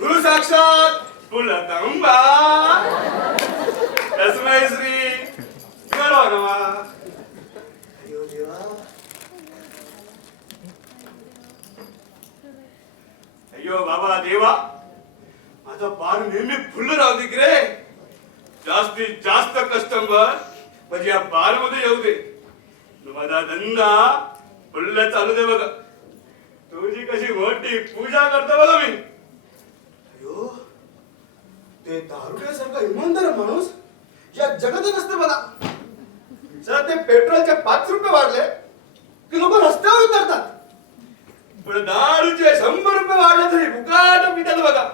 गुरु साक्षात पुलतंबा तस्मै श्री गुरो नमः. अयो देवा, अयो बाबा देवा, माझा बार नेहमी फुल्ल राहू दे की रे. जास्तीत जास्त कस्टमर म्हणजे या बार मध्ये येऊ दे. माझा धंदा फुल्ल चालू दे बघा. तुझी कशी मोठी पूजा करतो बघा मी. अयो, ते दारुड्यासारखा इमानदार माणूस या जगात नसते बघा. जरा ते पेट्रोलचे 5 रुपये वाढले की लोक रस्त्यावर उतरतात, पण दारूचे 100 रुपये वाढले तरी फुकाट पितात बघा.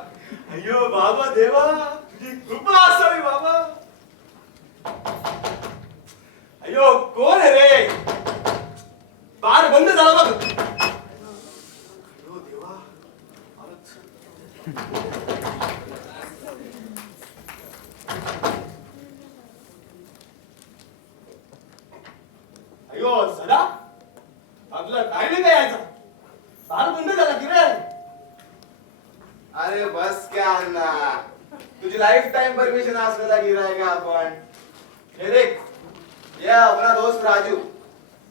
अयो बाबा देवा, तुझी कृपा असावी बाबा. अयो कोण आहे रे? बार बंद झाला बघ. अयो देवा, अयो सदा, आपला काय नाही यायचा. बार बंद झाला की रे? अरे बस क्या अन्ना, तुझी लाइफ टाइम परमिशन असलेला गिराय का आपण. हे देख, ये अपना दोस्त राजू.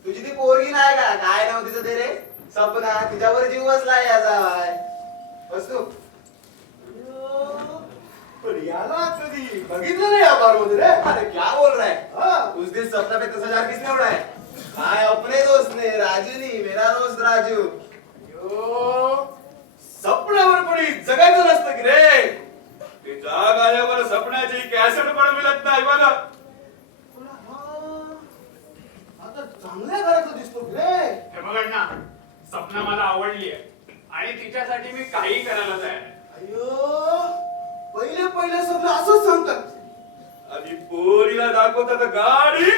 तुझी ती पोरगी नाही का, काय नाव तिचं ते रे? सपना. तिच्यावर जीव बसलाय याचा. बस तू. पण याला कधी बघितलं नाही या बार मध्ये रे. अरे क्या बोल रहा है? उस दिन सपना पे 10,000 किसने उड़ाए? हाँ, अपने दोस्त ने, राजू नहीं, मेरा दोस्त राजू. यो, सपनावर कोणी जगायचं नसतं की रे. ते जाग आल्यावर सपनाची कॅसेट पण मिळत नाही बघा. आता चांगल्या घराचं दिसतो की रे. हे बघ ना, सपना मला आवडली आहे आणि तिच्यासाठी मी काही करायला तयार आहे. अयो, पहिले सगळं असंच सांगतात. आधी पोरीला दाखवतात गाडी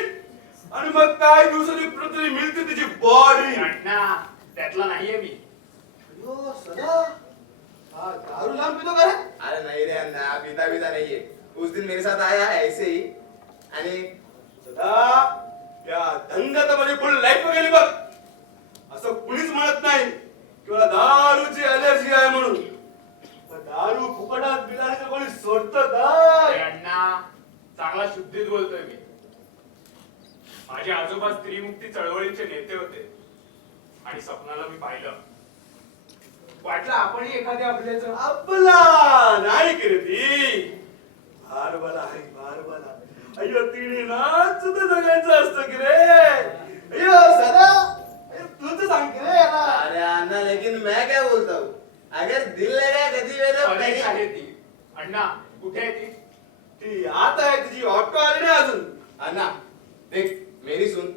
आणि मग काय दिवसांनी पृथ्वी मिळते तिची बॉडी. ना, त्यातला नाहीये मी. अयो सदा, हा दारू लांब पितो का रे? अरे नाही रे अन्ना, पिता पिता नहीं है। उस दिन मेरे साथ आया है ऐसे ही आणि सदा त्या दंगात माझी फुल लाईफ गेली बघ. असं कुणीच म्हणत नाही किंवा दारूची अलर्जी आहे म्हणून. पण दारू फुकटात पिणारी तर कोणी सोडतं अरे का? अण्णा, चांगला शुद्धीत बोलतोय मी. माझे आजोबा स्त्रीमुक्ती चळवळीचे नेते होते आणि सपनाला मी पाहिलं. वाटलं आपणही एखाद्या आपल्याचं. आपला नाही की रे ती भारवाला आहे भारवाला. अय्यो तिने नाच सुद्धा जगायचं असतं की रे. अय्यो सदा तूच सांग की रे याला. अरे अन्ना लेकिन मैं क्या बोलता हूँ अगर दिल लगा कधी वेळेला अनेक आहे ती. अण्णा कुठे आहे ती? ती आता आहे तुझी ऑटो आली नाही अजून. अन्ना देख मेरी सुन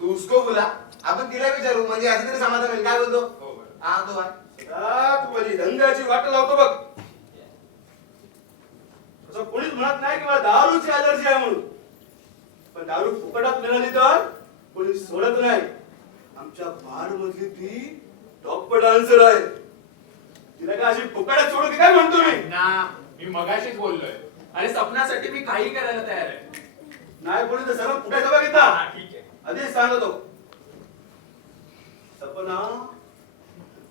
तू उसको बुला आपण तिला विचारू म्हणजे असं तरी समाधान होईल काय बोलतो हो बरं. हा तो आहे सदा तू माझी धंद्याची वाट लावतो बघ. असं कोणीच म्हणत नाही की मला दारूची अलर्जी आहे म्हणून. पण दारू फुकटात मिळाली तर कोणी सोडत नाही. आमच्या बार मधली ती टॉप डान्सर आहे. तिला काय अशी फुकटात सोडू की काय म्हणतो मी. अण्णा, मी मगाशीच बोललोय आणि सपनासाठी मी काही करायला तयार आहे. नाही कोणी तर सर्व फुटायचं बघितला. हा, ठीक आहे. आधीच सांगतो. सपना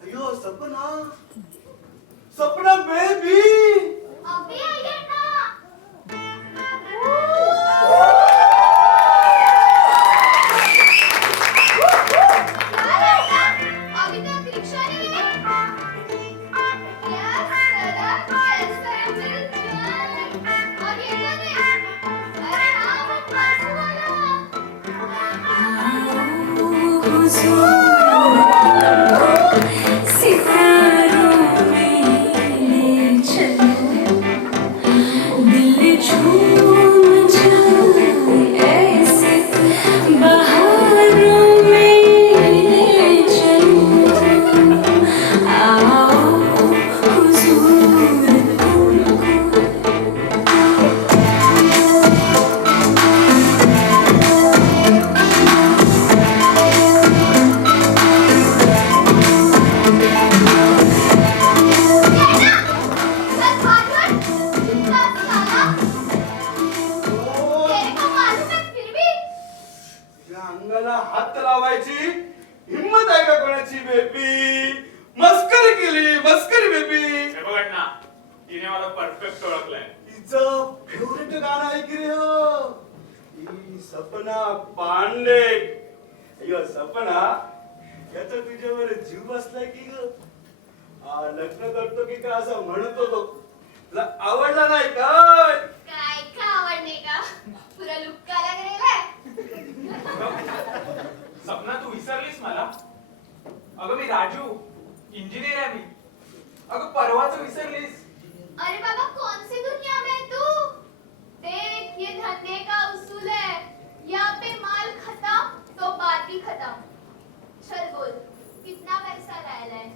अयो सपना सपना बेबी. अभी आइए ना। क्या लड़का? अभी तक रिक्शा नहीं आई? क्या साला कैसा है मेरी जान? और ये कौन है? अरे हाँ, वो पास सितारों में ले चलो, दिल झूम जाए ऐसे बहारों में ले चलो, आओ हुजूर तुमको चल भाग मत। क्या साला? तेरे को मालूम है फिर भी? या अंगाला हात लावायची हिम्मत आहे का कोणाची बेबी. मस्करी केली मस्करी बेबी. हे बघ अण्णा, तिने मला परफेक्ट ओळखलंय. तिचं फेवरेट गाणं आहे की रे हो. ही सपना पांडे. अय्यो सपना याचा तुझ्यावर जीव बसलाय की ग. लग्न करतो की काय असं म्हणत होतो. तुला आवडला नाही काय. काय का आवडणे का? पुरा लुक्काला गेलाय. सपना, तू विसरलीस मला? अगं मी राजू, इंजिनियर आहे मी. अगं परवाच विसरलीस? अरे बाबा कौन सी दुनिया में है तू? देख ये धंधे का उसूल है. यहाँ पे माल खत्म तो बात भी खत्म. चल बोल कितना पैसा लाया है?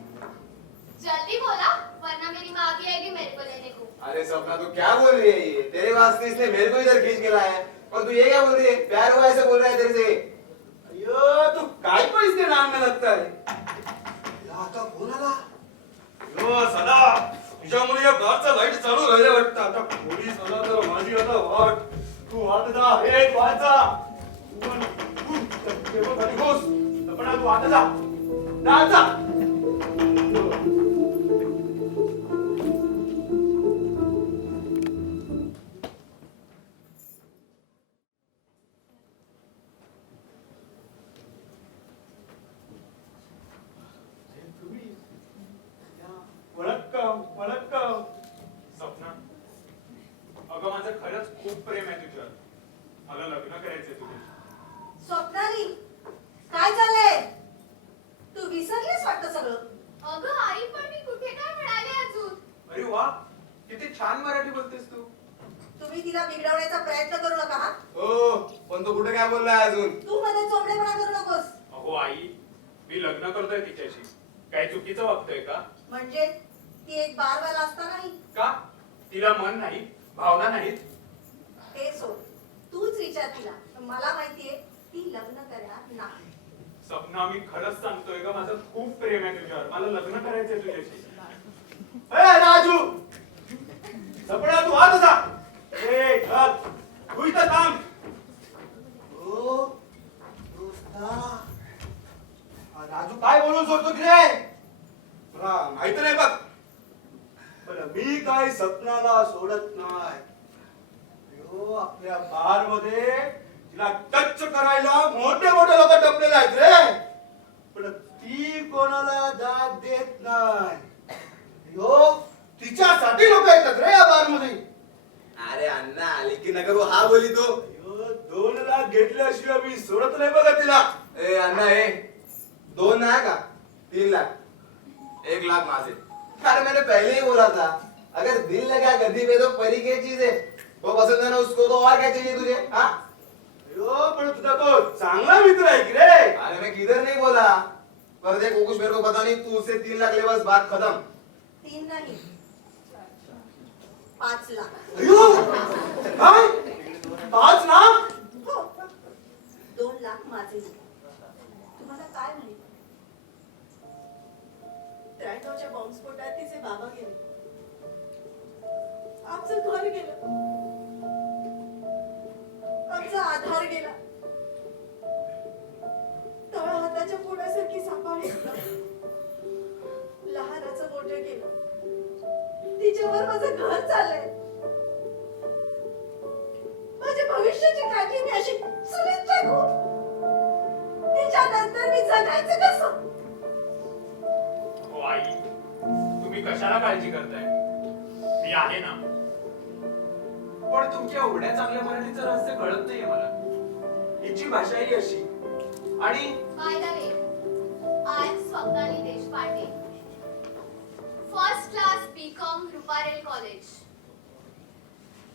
जल्दी बोला वरना मेरी माँ भी आएगी मेरे को लेने को. अरे सपना तू क्या बोल रही है ये तेरे वास्ते इसने मेरे को इधर खींच के लाया है और तू ये क्या बोल रही है प्यार हुआ ऐसे बोल रहा है तेरे से अय्यो तू काय पण इसके नाम में लगता है. या आता फोन आला. अय्यो सदा तुझ्यामुळे या बारचा लाईट चालू राहिला वाटतं. आता पोलीस आला तर माझी आता वाट. तू आत जा हे वाचा. तू टेबल खाली बस. सपना तू आत जा. जा जा. वणक्कम वणक्कम. सपना, अगं माझं खरंच खूप प्रेम आहे तुझ्यावर. मला लग्न करायचंय तुझ्याशी. स्वप्नाली काय झालंय तू विसरलीस वाटतं सगळं. अगं आई पण मी कुठे काय म्हणाले अजून. अरे वा, किती छान मराठी बोलतेस तू. तुम्ही तिला बिघडवण्याचा प्रयत्न करू नका हा. हो पण तो कुठे काय बोललाय अजून तू मध्ये चोपडेपणा करू नकोस. अहो आई, मी लग्न करतोय तिच्याशी. काय चुकीचं वागतोय का? म्हणजे ती एक बारवाला असता नाही का? तिला मन नाही, भावना नाहीत. ते सोड तूच विचार तिला. मला माहितीये ती लग्न करणार नाही. सपना, मी खरंच सांगतोय का, माझं खूप प्रेम आहे तुझ्यावर. मला लग्न करायचंय तुझ्याशी. ए राजू सपना तू आत जा. ए चल, तू इथं थांब. ओ दोस्ता, हा राजू काय बोलून सोडतो की रे? तुला माहित नाही बघ, पण मी काय सपनाला सोडत नाही. अयो, आपल्या बार मध्ये तिला टच करायला मोठे मोठे लोक टपलेले आहेत रे, पण ती कोणाला दाद देत नाही. अयो, तिच्यासाठी लोक येतात रे या बार मध्ये. अरे अण्णा आले की नका तू हा बोली तो. अयो, 2 लाख घेतल्याशिवाय मी सोडत नाही बघा तिला. ए अण्णा ए 2 नाही का 3 लाख 1 लाख माझे. अरे मैंने पहले ही बोला था अगर दिल लगा गद्दी पे तो परी की चीज है, वो पसंद है ना उसको तो और क्या चाहिए तुझे? हाँ अयो, पण तुझा तो चांगला मित्र आहे की रे. अरे मैं किधर नहीं बोला, पर देख कुछ मेरे को पता नहीं, तू उससे 3 लाख ले बस बात खत्म. 3 नाही 5 लाख. अयो, काय 5 लाख? हो 2 लाख माझे. तुम्हाला काय माहित? 93च्या बॉम्बस्फोटात तिचे बाबा गेले, आमचं घर गेलं, आमचा आधार गेला, तळ हाताच्या पोटासारखी सांभाळली, लहानाचं मोठं केलं, तिच्यावर माझं घर चाललंय. माझ्या भविष्याची काळजी मी अशी चुलीत टाकू? तिच्यानंतर मी जगायचं कसं? हो आई, तुम्ही कशाला काळजी करताय? मी आहे ना. पण तुमच्या एवढ्या चांगल्या मराठीचं रहस्य कळत नाहीये मला. हिची भाषा ही अशी आणि by the way, I am Swapnali Deshpande, first class BCom Ruparel college.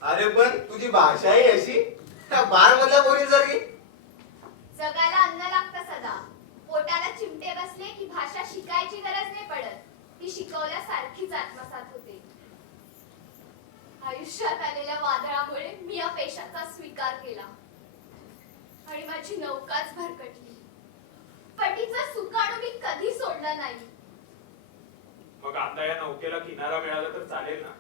अरे पण तुझी भाषा ही अशी त्या बार मधल्या पोरी सारखी. जगायला अन्न लागतं सदा, पोटाला चिमटे बसले की भाषा शिकायची गरज नाही पडत, ती शिकवल्यासारखीच आत्मसात होते. आयुष्यात आलेल्या वादळामुळे मी या पेशाचा स्वीकार केला आणि माझी नौकाच भरकटली, पण तिचं सुकाणू मी कधी सोडलं नाही. मग आता या नौकेला किनारा मिळाला तर चालेल ना.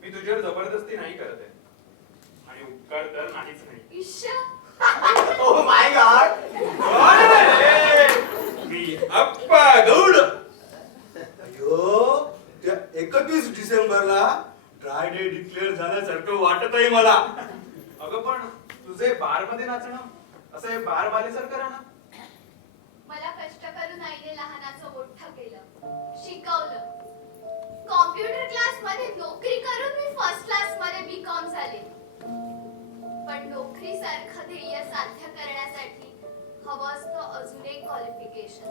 मी तुझ्यावर जबरदस्ती नाही करत आहे आणि उपकार तर नाहीच नाही. इश्श, ओ माय गॉड. मी अप्पा गौड. अयो, त्या 31 डिसेंबरला ड्राय डे डिक्लेअर झाल्यासारखं वाटत आहे मला. अगं पण तुझे बार मध्ये नाचणं असं हे बार बालेसारखं राहणं. मला कष्ट करून आईने लहानाचं मोठं केलं, शिकवलं. कॉम्प्युटर क्लास मध्ये नोकरी करून मी फर्स्ट क्लास मध्ये बीकॉम झाले. पण नोकरी सारखं ध्येय साध्य करण्यासाठी हवं असतं अजून एक क्वालिफिकेशन,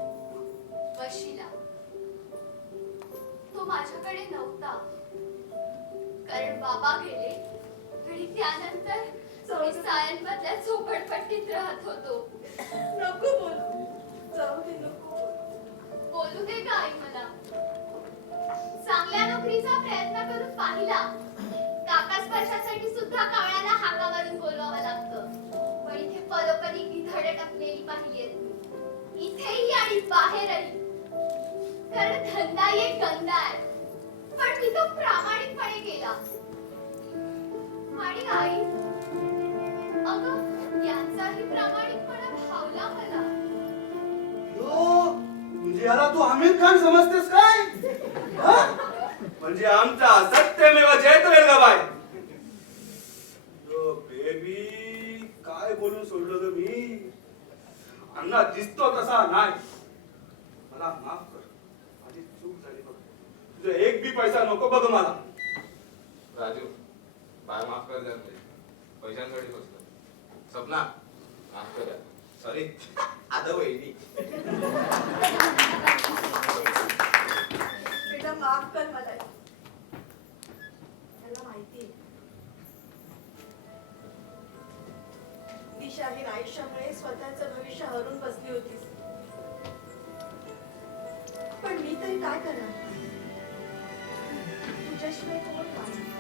वशिला. तो माझ्याकडे नव्हता, कारण बाबा गेले आणि त्यानंतर मी सायनमधल्या झोपडपट्टीत राहत होतो. नको बोलू, जाऊ दे, नको बोलू. बोलू दे का आई मला. चांगल्या नोकरीचा प्रयत्न करून पाहिला, काका स्पर्शासाठी सुद्धा कावळ्याला हाका मारून बोलवावं लागतं. पण इथे परोपरी गिधडे टपलेली पाहिलीत मी, इथेही आणि बाहेरही. कारण धंदा एक गंदा आहे, पण मी तो प्रामाणिकपणे केला. आणि आई, अगं यांचाही प्रामाणिकपणा भावला मला. अयो, म्हणजे याला तू आमिर खान समजतेस काय? हा? म्हणजे आमचा सत्यमेव जयत वेळ बाय. बेबी, काय बोलून सोडलं ग मी? अण्णा दिसतो तसा नाही. मला माफ कर, माझी चूक झाली बघ. तुझा एक बी पैसा नको बघ मला. राजू बाय माफ कर द्या, पैशांसाठी बसलो. सपना माफ कर, सॉरी. आता वहिनी बेटा माफ कर मला. त्याला माहितीये दिशाहीन आयुष्यामुळे स्वतःचं भविष्य हरून बसली होतीस, पण मी तरी काय करणार? तुझ्याशिवाय कोण पाहिजे?